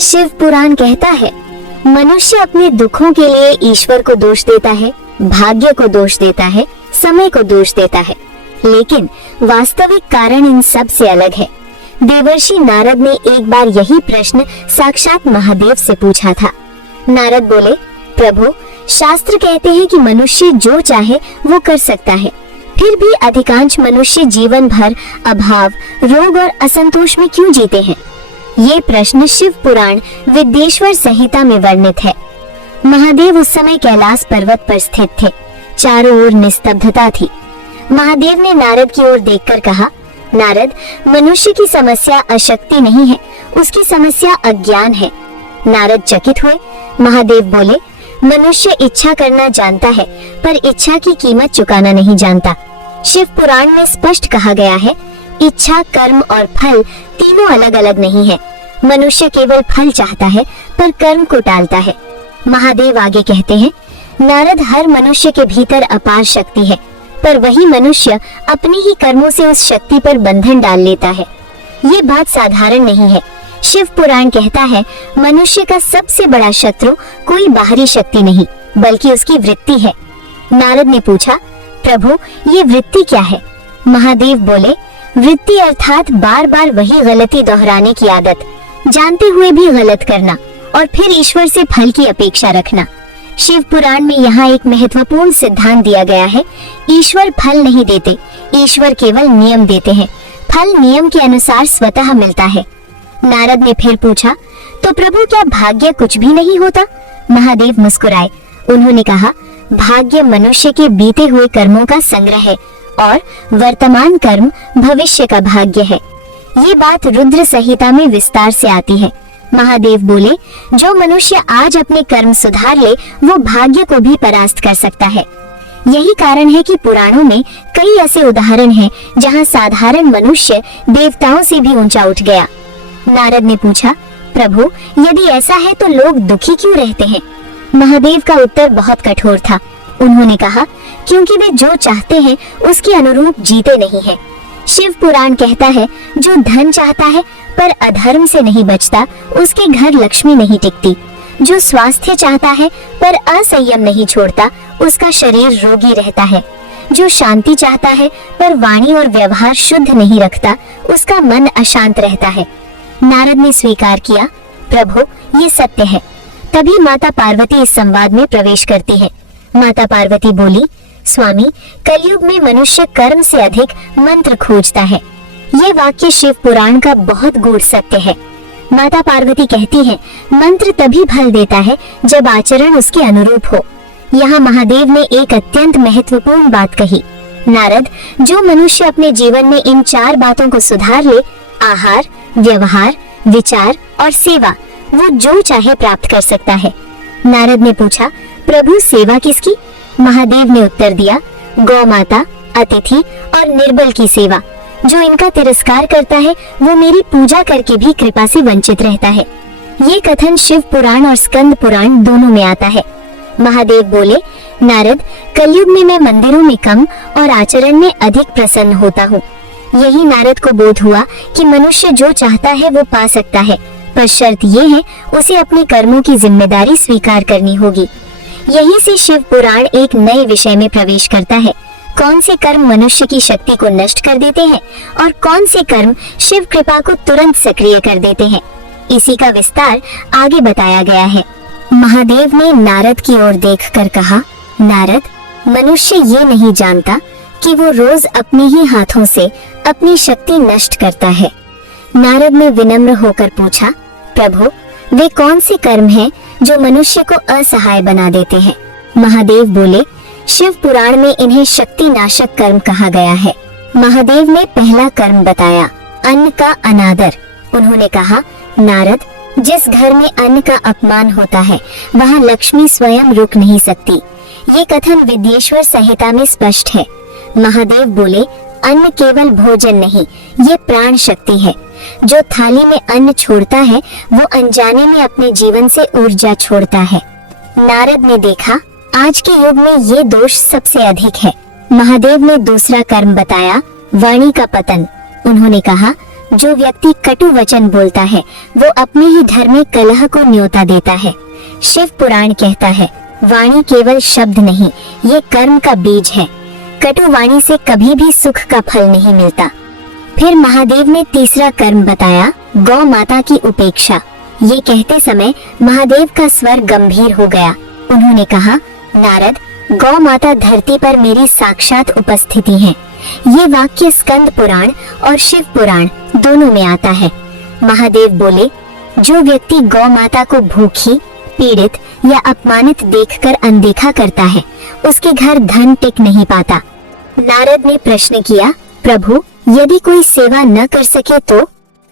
शिव पुराण कहता है, मनुष्य अपने दुखों के लिए ईश्वर को दोष देता है, भाग्य को दोष देता है, समय को दोष देता है, लेकिन वास्तविक कारण इन सब से अलग है। देवर्षि नारद ने एक बार यही प्रश्न साक्षात महादेव से पूछा था। नारद बोले, प्रभु, शास्त्र कहते हैं कि मनुष्य जो चाहे वो कर सकता है, फिर भी अधिकांश मनुष्य जीवन भर अभाव, रोग और असंतोष में क्यों जीते हैं? ये प्रश्न शिव पुराण विद्येश्वर संहिता में वर्णित है। महादेव उस समय कैलाश पर्वत पर स्थित थे। चारों ओर निस्तब्धता थी। महादेव ने नारद की ओर देखकर कहा, नारद, मनुष्य की समस्या अशक्ति नहीं है, उसकी समस्या अज्ञान है। नारद चकित हुए। महादेव बोले, मनुष्य इच्छा करना जानता है, पर इच्छा की कीमत चुकाना नहीं जानता। शिव पुराण में स्पष्ट कहा गया है, इच्छा, कर्म और फल तीनों अलग अलग नहीं है। मनुष्य केवल फल चाहता है, पर कर्म को टालता है। महादेव आगे कहते हैं, नारद, हर मनुष्य के भीतर अपार शक्ति है, पर वही मनुष्य अपने ही कर्मों से उस शक्ति पर बंधन डाल लेता है। ये बात साधारण नहीं है। शिव पुराण कहता है, मनुष्य का सबसे बड़ा शत्रु कोई बाहरी शक्ति नहीं, बल्कि उसकी वृत्ति है। नारद ने पूछा, प्रभु, ये वृत्ति क्या है? महादेव बोले, वृत्ति अर्थात बार बार वही गलती दोहराने की आदत, जानते हुए भी गलत करना और फिर ईश्वर से फल की अपेक्षा रखना। शिव पुराण में यहाँ एक महत्वपूर्ण सिद्धांत दिया गया है, ईश्वर फल नहीं देते, ईश्वर केवल नियम देते हैं। फल नियम के अनुसार स्वतः मिलता है। नारद ने फिर पूछा, तो प्रभु, क्या भाग्य कुछ भी नहीं होता? महादेव मुस्कुराए। उन्होंने कहा, भाग्य मनुष्य के बीते हुए कर्मों का संग्रह है और वर्तमान कर्म भविष्य का भाग्य है। ये बात रुद्र संहिता में विस्तार से आती है। महादेव बोले, जो मनुष्य आज अपने कर्म सुधार ले, वो भाग्य को भी परास्त कर सकता है। यही कारण है कि पुराणों में कई ऐसे उदाहरण हैं जहां साधारण मनुष्य देवताओं से भी ऊंचा उठ गया। नारद ने पूछा, प्रभु, यदि ऐसा है तो लोग दुखी क्यों रहते हैं? महादेव का उत्तर बहुत कठोर था। उन्होंने कहा, क्योंकि वे जो चाहते हैं उसके अनुरूप जीते नहीं हैं। शिव पुराण कहता है, जो धन चाहता है पर अधर्म से नहीं बचता, उसके घर लक्ष्मी नहीं टिकती। जो स्वास्थ्य चाहता है पर असंयम नहीं छोड़ता, उसका शरीर रोगी रहता है। जो शांति चाहता है पर वाणी और व्यवहार शुद्ध नहीं रखता, उसका मन अशांत रहता है। नारद ने स्वीकार किया, प्रभु, ये सत्य है। तभी माता पार्वती इस संवाद में प्रवेश करती है। माता पार्वती बोली, स्वामी, कलयुग में मनुष्य कर्म से अधिक मंत्र खोजता है। ये वाक्य शिव पुराण का बहुत गूढ़ सत्य है। माता पार्वती कहती है, मंत्र तभी फल देता है जब आचरण उसके अनुरूप हो। यहाँ महादेव ने एक अत्यंत महत्वपूर्ण बात कही, नारद, जो मनुष्य अपने जीवन में इन 4 बातों को सुधार ले, आहार, व्यवहार, विचार और सेवा, वो जो चाहे प्राप्त कर सकता है। नारद ने पूछा, प्रभु, सेवा किसकी? महादेव ने उत्तर दिया, गौ माता, अतिथि और निर्बल की सेवा। जो इनका तिरस्कार करता है वो मेरी पूजा करके भी कृपा से वंचित रहता है। ये कथन शिव पुराण और स्कंद पुराण दोनों में आता है। महादेव बोले, नारद, कलयुग में मैं मंदिरों में कम और आचरण में अधिक प्रसन्न होता हूँ। यही नारद को बोध हुआ कि मनुष्य जो चाहता है वो पा सकता है, पर शर्त ये है, उसे अपने कर्मों की जिम्मेदारी स्वीकार करनी होगी। यहीं से शिव पुराण एक नए विषय में प्रवेश करता है। कौन से कर्म मनुष्य की शक्ति को नष्ट कर देते हैं और कौन से कर्म शिव कृपा को तुरंत सक्रिय कर देते हैं, इसी का विस्तार आगे बताया गया है। महादेव ने नारद की ओर देखकर कहा, नारद, मनुष्य ये नहीं जानता कि वो रोज अपने ही हाथों से अपनी शक्ति नष्ट करता है। नारद ने विनम्र होकर पूछा, प्रभु, वे कौन से कर्म हैं जो मनुष्य को असहाय बना देते हैं? महादेव बोले, शिव पुराण में इन्हें शक्ति नाशक कर्म कहा गया है। महादेव ने पहला कर्म बताया, अन्न का अनादर। उन्होंने कहा, नारद, जिस घर में अन्न का अपमान होता है वहाँ लक्ष्मी स्वयं रुक नहीं सकती। ये कथन विद्येश्वर संहिता में स्पष्ट है। महादेव बोले, अन्न केवल भोजन नहीं, ये प्राण शक्ति है। जो थाली में अन्न छोड़ता है वो अनजाने में अपने जीवन से ऊर्जा छोड़ता है। नारद ने देखा, आज के युग में ये दोष सबसे अधिक है। महादेव ने दूसरा कर्म बताया, वाणी का पतन। उन्होंने कहा, जो व्यक्ति कटु वचन बोलता है वो अपने ही धर्म में कलह को न्योता देता है। शिव पुराण कहता है, वाणी केवल शब्द नहीं, ये कर्म का बीज है। कटु वाणी से कभी भी सुख का फल नहीं मिलता। फिर महादेव ने तीसरा कर्म बताया, गौ माता की उपेक्षा। ये कहते समय महादेव का स्वर गंभीर हो गया। उन्होंने कहा, नारद, गौ माता धरती पर मेरी साक्षात उपस्थिति है। ये वाक्य स्कंद पुराण और शिव पुराण दोनों में आता है। महादेव बोले, जो व्यक्ति गौ माता को भूखी, पीड़ित या अपमानित देखकर अनदेखा करता है, उसके घर धन टिक नहीं पाता। नारद ने प्रश्न किया, प्रभु, यदि कोई सेवा न कर सके तो?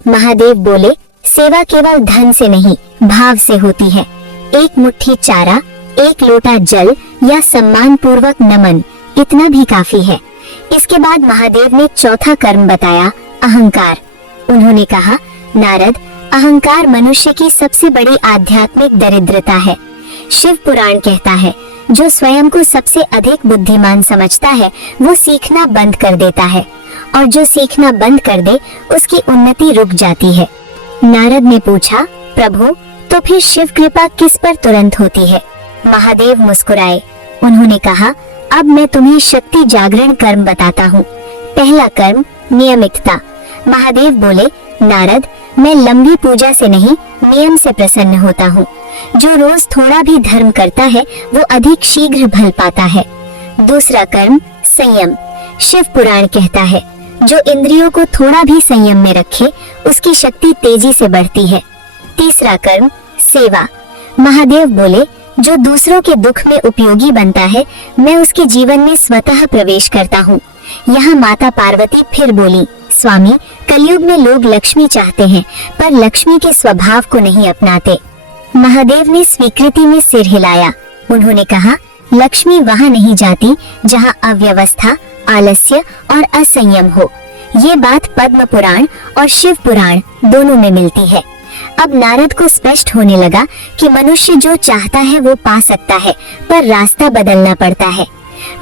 महादेव बोले, सेवा केवल धन से नहीं, भाव से होती है। एक मुट्ठी चारा, एक लोटा जल या सम्मान पूर्वक नमन, इतना भी काफी है। इसके बाद महादेव ने चौथा कर्म बताया, अहंकार। उन्होंने कहा, नारद, अहंकार मनुष्य की सबसे बड़ी आध्यात्मिक दरिद्रता है। शिव पुराण कहता है, जो स्वयं को सबसे अधिक बुद्धिमान समझता है वो सीखना बंद कर देता है, और जो सीखना बंद कर दे उसकी उन्नति रुक जाती है। नारद ने पूछा, प्रभु, तो फिर शिव कृपा किस पर तुरंत होती है? महादेव मुस्कुराए। उन्होंने कहा, अब मैं तुम्हें शक्ति जागरण कर्म बताता हूँ। पहला कर्म, नियमितता। महादेव बोले, नारद, मैं लंबी पूजा से नहीं, नियम से प्रसन्न होता हूँ। जो रोज थोड़ा भी धर्म करता है वो अधिक शीघ्र फल पाता है। दूसरा कर्म, संयम। शिव पुराण कहता है, जो इंद्रियों को थोड़ा भी संयम में रखे उसकी शक्ति तेजी से बढ़ती है। तीसरा कर्म, सेवा। महादेव बोले, जो दूसरों के दुख में उपयोगी बनता है मैं उसके जीवन में स्वतः प्रवेश करता हूँ। यहाँ माता पार्वती फिर बोली, स्वामी, कलयुग में लोग लक्ष्मी चाहते हैं पर लक्ष्मी के स्वभाव को नहीं अपनाते। महादेव ने स्वीकृति में सिर हिलाया। उन्होंने कहा, लक्ष्मी वहाँ नहीं जाती जहाँ अव्यवस्था, आलस्य और असंयम हो। ये बात पद्म पुराण और शिव पुराण दोनों में मिलती है। अब नारद को स्पष्ट होने लगा कि मनुष्य जो चाहता है वो पा सकता है, पर रास्ता बदलना पड़ता है।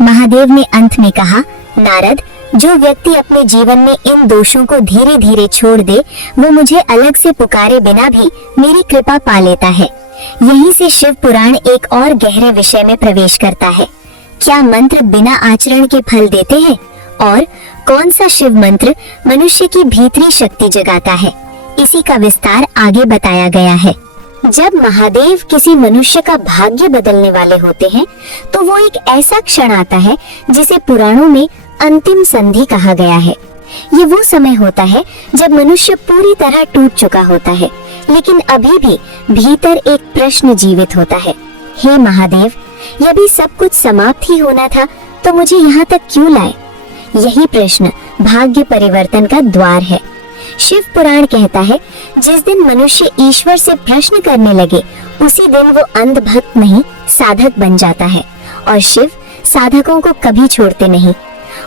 महादेव ने अंत में कहा, नारद, जो व्यक्ति अपने जीवन में इन दोषों को धीरे धीरे छोड़ दे वो मुझे अलग से पुकारे बिना भी मेरी कृपा पा लेता है। यहीं से शिव पुराण एक और गहरे विषय में प्रवेश करता है। क्या मंत्र बिना आचरण के फल देते हैं? और कौन सा शिव मंत्र मनुष्य की भीतरी शक्ति जगाता है? इसी का विस्तार आगे बताया गया है। जब महादेव किसी मनुष्य का भाग्य बदलने वाले होते हैं तो वो एक ऐसा क्षण आता है जिसे पुराणों में अंतिम संधि कहा गया है। ये वो समय होता है जब मनुष्य पूरी तरह टूट चुका होता है, लेकिन अभी भी भीतर एक प्रश्न जीवित होता है, हे महादेव, यदि सब कुछ समाप्त ही होना था तो मुझे यहाँ तक क्यों लाए? यही प्रश्न भाग्य परिवर्तन का द्वार है। शिव पुराण कहता है, जिस दिन मनुष्य ईश्वर से प्रश्न करने लगे उसी दिन वो अंधभक्त नहीं साधक बन जाता है, और शिव साधकों को कभी छोड़ते नहीं।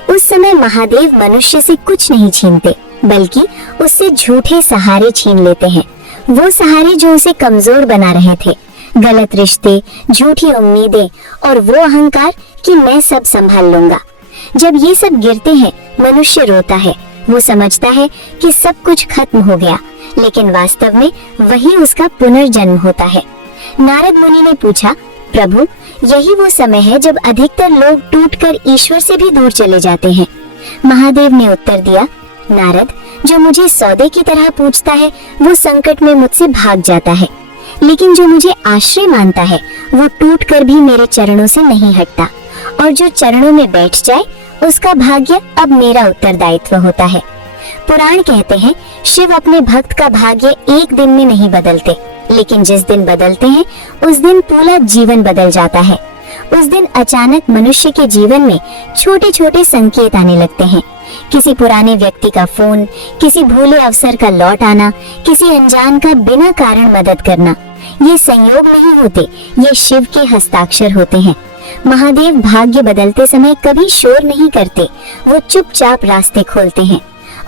उस समय महादेव मनुष्य से कुछ नहीं छीनते, बल्कि उससे झूठे सहारे छीन लेते हैं। वो सहारे जो उसे कमजोर बना रहे थे, गलत रिश्ते, झूठी उम्मीदें और वो अहंकार कि मैं सब संभाल लूंगा। जब ये सब गिरते हैं मनुष्य रोता है। वो समझता है कि सब कुछ खत्म हो गया, लेकिन वास्तव में वही उसका पुनर्जन्म होता है। नारद मुनि ने पूछा, प्रभु, यही वो समय है जब अधिकतर लोग टूटकर ईश्वर से भी दूर चले जाते हैं। महादेव ने उत्तर दिया, नारद, जो मुझे सौदे की तरह पूछता है वो संकट में मुझसे भाग जाता है, लेकिन जो मुझे आश्रय मानता है वो टूटकर भी मेरे चरणों से नहीं हटता, और जो चरणों में बैठ जाए उसका भाग्य अब मेरा उत्तरदायित्व होता है। पुराण कहते हैं, शिव अपने भक्त का भाग्य एक दिन में नहीं बदलते, लेकिन जिस दिन बदलते हैं उस दिन पूरा जीवन बदल जाता है। उस दिन अचानक मनुष्य के जीवन में छोटे छोटे संकेत आने लगते हैं। किसी पुराने व्यक्ति का फोन, किसी भूले अवसर का लौट आना, किसी अनजान का बिना कारण मदद करना। ये संयोग नहीं होते, ये शिव के हस्ताक्षर होते हैं। महादेव भाग्य बदलते समय कभी शोर नहीं करते, वो चुपचाप रास्ते खोलते हैं,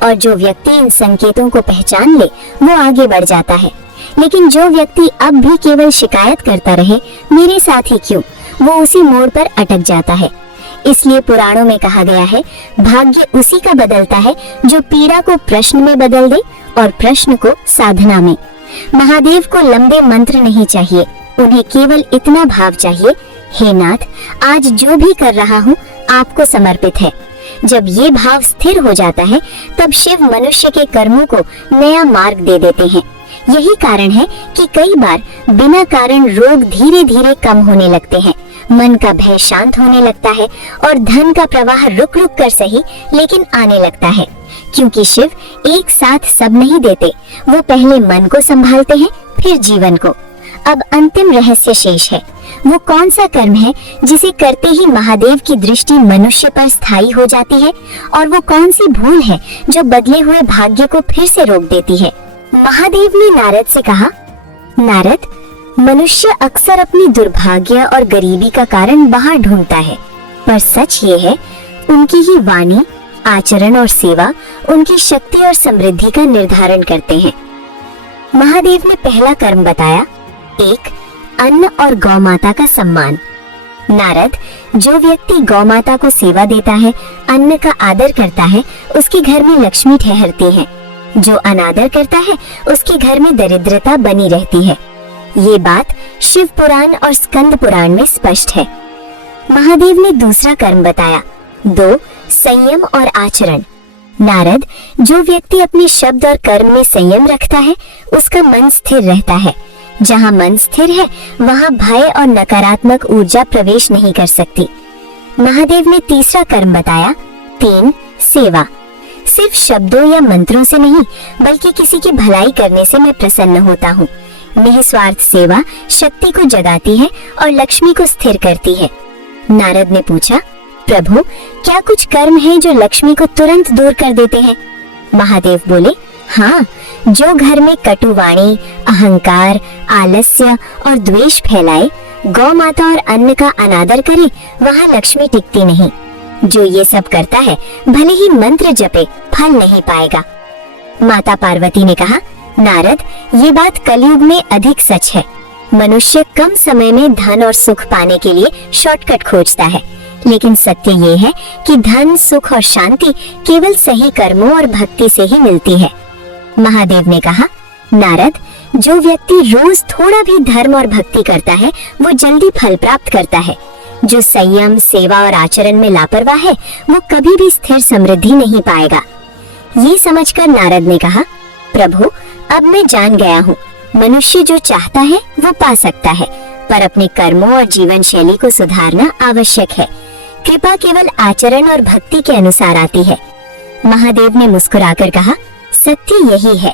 और जो व्यक्ति इन संकेतों को पहचान ले वो आगे बढ़ जाता है। लेकिन जो व्यक्ति अब भी केवल शिकायत करता रहे, मेरे साथ ही क्यों, वो उसी मोड़ पर अटक जाता है। इसलिए पुराणों में कहा गया है, भाग्य उसी का बदलता है जो पीड़ा को प्रश्न में बदल दे और प्रश्न को साधना में। महादेव को लंबे मंत्र नहीं चाहिए, उन्हें केवल इतना भाव चाहिए, हे नाथ, आज जो भी कर रहा हूँ आपको समर्पित है। जब ये भाव स्थिर हो जाता है तब शिव मनुष्य के कर्मों को नया मार्ग दे देते हैं। यही कारण है कि कई बार बिना कारण रोग धीरे धीरे कम होने लगते हैं, मन का भय शांत होने लगता है और धन का प्रवाह रुक रुक कर सही लेकिन आने लगता है, क्योंकि शिव एक साथ सब नहीं देते, वो पहले मन को संभालते हैं फिर जीवन को। अब अंतिम रहस्य शेष है, वो कौन सा कर्म है जिसे करते ही महादेव की दृष्टि मनुष्य पर स्थायी हो जाती है, और वो कौन सी भूल है जो बदले हुए भाग्य को फिर से रोक देती है। महादेव ने नारद से कहा, नारद, मनुष्य अक्सर अपनी दुर्भाग्य और गरीबी का कारण बाहर ढूंढता है, पर सच ये है उनकी ही वाणी, आचरण और सेवा उनकी शक्ति और समृद्धि का निर्धारण करते हैं। महादेव ने पहला कर्म बताया, 1. अन्न और गौ माता का सम्मान। नारद, जो व्यक्ति गौ माता को सेवा देता है, अन्न का आदर करता है, उसके घर में लक्ष्मी ठहरती है। जो अनादर करता है उसके घर में दरिद्रता बनी रहती है। ये बात शिव पुराण और स्कंद पुराण में स्पष्ट है। महादेव ने दूसरा कर्म बताया, 2. संयम और आचरण। नारद, जो व्यक्ति अपने शब्द और कर्म में संयम रखता है उसका मन स्थिर रहता है। जहाँ मन स्थिर है वहाँ भय और नकारात्मक ऊर्जा प्रवेश नहीं कर सकती। महादेव ने तीसरा कर्म बताया, 3. सेवा। सिर्फ शब्दों या मंत्रों से नहीं बल्कि किसी की भलाई करने से मैं प्रसन्न होता हूँ। निस्वार्थ सेवा शक्ति को जगाती है और लक्ष्मी को स्थिर करती है। नारद ने पूछा, प्रभु, क्या कुछ कर्म है जो लक्ष्मी को तुरंत दूर कर देते हैं? महादेव बोले, हाँ, जो घर में कटुवाणी, अहंकार, आलस्य और द्वेष फैलाए, गौ माता और अन्न का अनादर करे, वहाँ लक्ष्मी टिकती नहीं। जो ये सब करता है भले ही मंत्र जपे, फल नहीं पाएगा। माता पार्वती ने कहा, नारद, ये बात कलयुग में अधिक सच है। मनुष्य कम समय में धन और सुख पाने के लिए शॉर्टकट खोजता है, लेकिन सत्य ये है कि धन, सुख और शांति केवल सही कर्मों और भक्ति से ही मिलती है। महादेव ने कहा, नारद, जो व्यक्ति रोज थोड़ा भी धर्म और भक्ति करता है वो जल्दी फल प्राप्त करता है। जो संयम, सेवा और आचरण में लापरवाह है वो कभी भी स्थिर समृद्धि नहीं पाएगा। ये समझकर नारद ने कहा, प्रभु, अब मैं जान गया हूँ, मनुष्य जो चाहता है वो पा सकता है, पर अपने कर्मों और जीवन शैली को सुधारना आवश्यक है। कृपा केवल आचरण और भक्ति के अनुसार आती है। महादेव ने मुस्कुराकर कहा, सत्य यही है,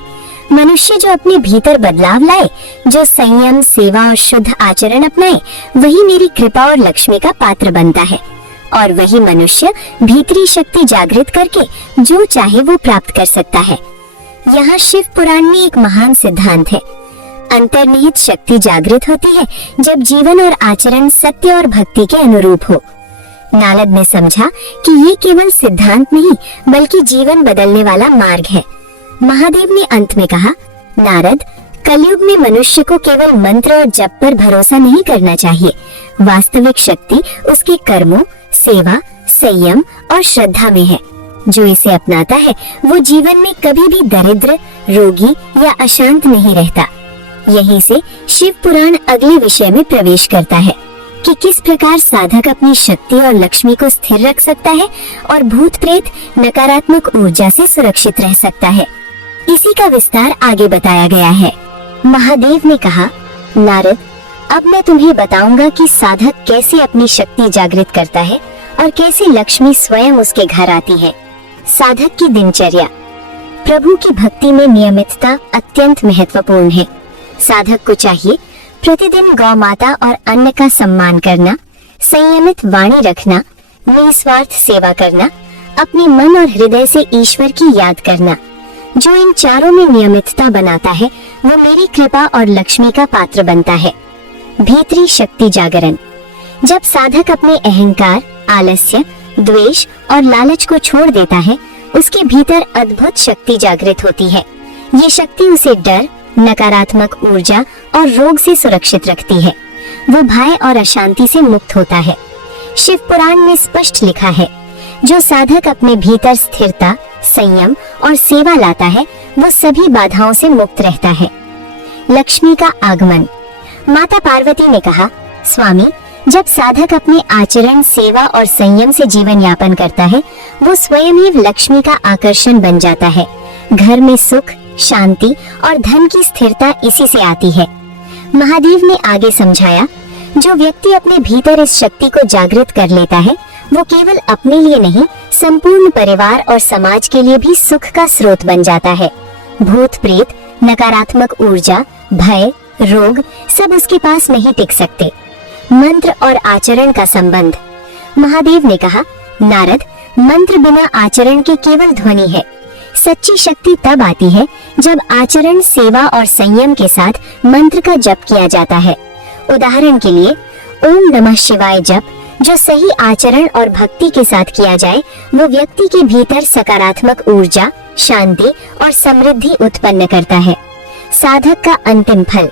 मनुष्य जो अपने भीतर बदलाव लाए, जो संयम, सेवा और शुद्ध आचरण अपनाए, वही मेरी कृपा और लक्ष्मी का पात्र बनता है, और वही मनुष्य भीतरी शक्ति जागृत करके जो चाहे वो प्राप्त कर सकता है। यहाँ शिव पुराण में एक महान सिद्धांत है, अंतर्निहित शक्ति जागृत होती है जब जीवन और आचरण सत्य और भक्ति के अनुरूप हो। नारद ने समझा कि ये केवल सिद्धांत नहीं बल्कि जीवन बदलने वाला मार्ग है। महादेव ने अंत में कहा, नारद, कलयुग में मनुष्य को केवल मंत्र और जप पर भरोसा नहीं करना चाहिए। वास्तविक शक्ति उसके कर्मों, सेवा, संयम और श्रद्धा में है। जो इसे अपनाता है वो जीवन में कभी भी दरिद्र, रोगी या अशांत नहीं रहता। यहीं से शिव पुराण अगले विषय में प्रवेश करता है कि किस प्रकार साधक अपनी शक्ति और लक्ष्मी को स्थिर रख सकता है और भूत प्रेत, नकारात्मक ऊर्जा से सुरक्षित रह सकता है। इसी का विस्तार आगे बताया गया है। महादेव ने कहा, नारद, अब मैं तुम्हें बताऊंगा कि साधक कैसे अपनी शक्ति जागृत करता है और कैसे लक्ष्मी स्वयं उसके घर आती है। साधक की दिनचर्या। प्रभु की भक्ति में नियमितता अत्यंत महत्वपूर्ण है। साधक को चाहिए प्रतिदिन गौ माता और अन्न का सम्मान करना, संयमित वाणी रखना, निस्वार्थ सेवा करना, अपने मन और हृदय से ईश्वर की याद करना। जो इन चारों में नियमितता बनाता है वो मेरी कृपा और लक्ष्मी का पात्र बनता है। भीतरी शक्ति जागरण। जब साधक अपने अहंकार, आलस्य, द्वेष और लालच को छोड़ देता है, उसके भीतर अद्भुत शक्ति जागृत होती है। ये शक्ति उसे डर, नकारात्मक ऊर्जा और रोग से सुरक्षित रखती है। वो भय और अशांति से मुक्त होता है। शिव पुराण में स्पष्ट लिखा है, जो साधक अपने भीतर स्थिरता, संयम और सेवा लाता है, वो सभी बाधाओं से मुक्त रहता है। लक्ष्मी का आगमन। माता पार्वती ने कहा, स्वामी, जब साधक अपने आचरण, सेवा और संयम से जीवन यापन करता है, वो स्वयं ही लक्ष्मी का आकर्षण बन जाता है। घर में सुख, शांति और धन की स्थिरता इसी से आती है। महादेव ने आगे समझाया, जो व्यक्ति अपने भीतर इस शक्ति को जागृत कर लेता है, वो केवल अपने लिए नहीं, संपूर्ण परिवार और समाज के लिए भी सुख का स्रोत बन जाता है। भूत प्रेत, नकारात्मक ऊर्जा, भय, रोग सब उसके पास नहीं टिक सकते। मंत्र और आचरण का संबंध। महादेव ने कहा, नारद, मंत्र बिना आचरण के केवल ध्वनि है। सच्ची शक्ति तब आती है जब आचरण, सेवा और संयम के साथ मंत्र का जप किया जाता है। उदाहरण के लिए, ओम नमः शिवाय जप जो सही आचरण और भक्ति के साथ किया जाए, वो व्यक्ति के भीतर सकारात्मक ऊर्जा, शांति और समृद्धि उत्पन्न करता है। साधक का अंतिम फल।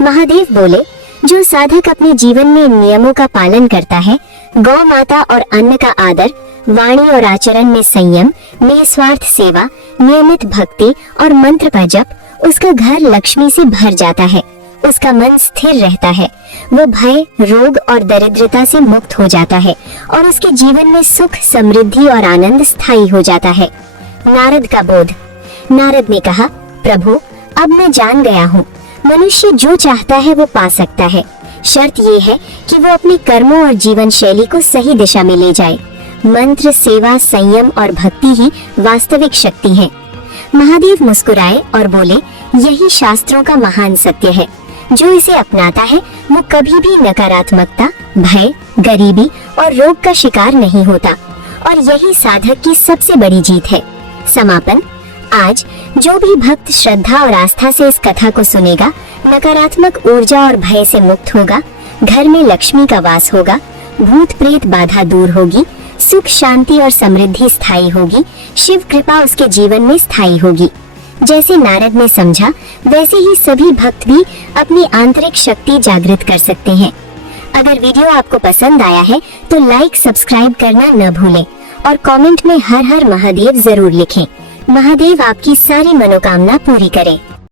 महादेव बोले, जो साधक अपने जीवन में नियमों का पालन करता है, गौ माता और अन्न का आदर, वाणी और आचरण में संयम, निस्वार्थ सेवा, नियमित भक्ति और मंत्र का जप, उसका घर लक्ष्मी से भर जाता है। उसका मन स्थिर रहता है, वो भय, रोग और दरिद्रता से मुक्त हो जाता है और उसके जीवन में सुख, समृद्धि और आनंद स्थायी हो जाता है। नारद का बोध। नारद ने कहा, प्रभु, अब मैं जान गया हूँ, मनुष्य जो चाहता है वो पा सकता है। शर्त ये है कि वो अपने कर्मों और जीवन शैली को सही दिशा में ले जाए। मंत्र, सेवा, संयम और भक्ति ही वास्तविक शक्ति है। महादेव मुस्कुराए और बोले, यही शास्त्रों का महान सत्य है। जो इसे अपनाता है, वो कभी भी नकारात्मकता, भय, गरीबी और रोग का शिकार नहीं होता, और यही साधक की सबसे बड़ी जीत है। समापन। आज जो भी भक्त श्रद्धा और आस्था से इस कथा को सुनेगा, नकारात्मक ऊर्जा और भय से मुक्त होगा, घर में लक्ष्मी का वास होगा, भूत प्रेत बाधा दूर होगी, सुख, शांति और समृद्धि स्थायी होगी, शिव कृपा उसके जीवन में स्थायी होगी। जैसे नारद ने समझा, वैसे ही सभी भक्त भी अपनी आंतरिक शक्ति जागृत कर सकते हैं। अगर वीडियो आपको पसंद आया है तो लाइक, सब्सक्राइब करना न भूलें और कमेंट में हर हर महादेव जरूर लिखें। महादेव आपकी सारी मनोकामना पूरी करे।